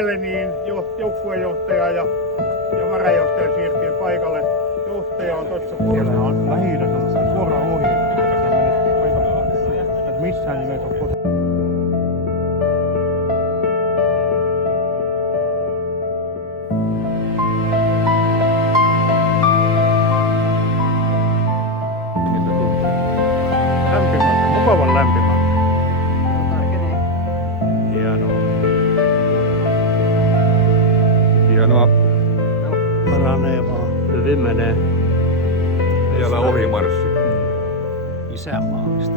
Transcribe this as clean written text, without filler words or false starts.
Niin joukkuejohtaja ja varajohtaja siirtyy paikalle. Johtaja on tuossa puolella. On Lähi-idässä suoraan ohi. Missään nimessä on koskaan. Lämpimältä, mukavan lämpimältä. Hienoa. Hienoa. Paranee vaan. Hyvin menee. Vielä ohimarssi. Isänmaallista.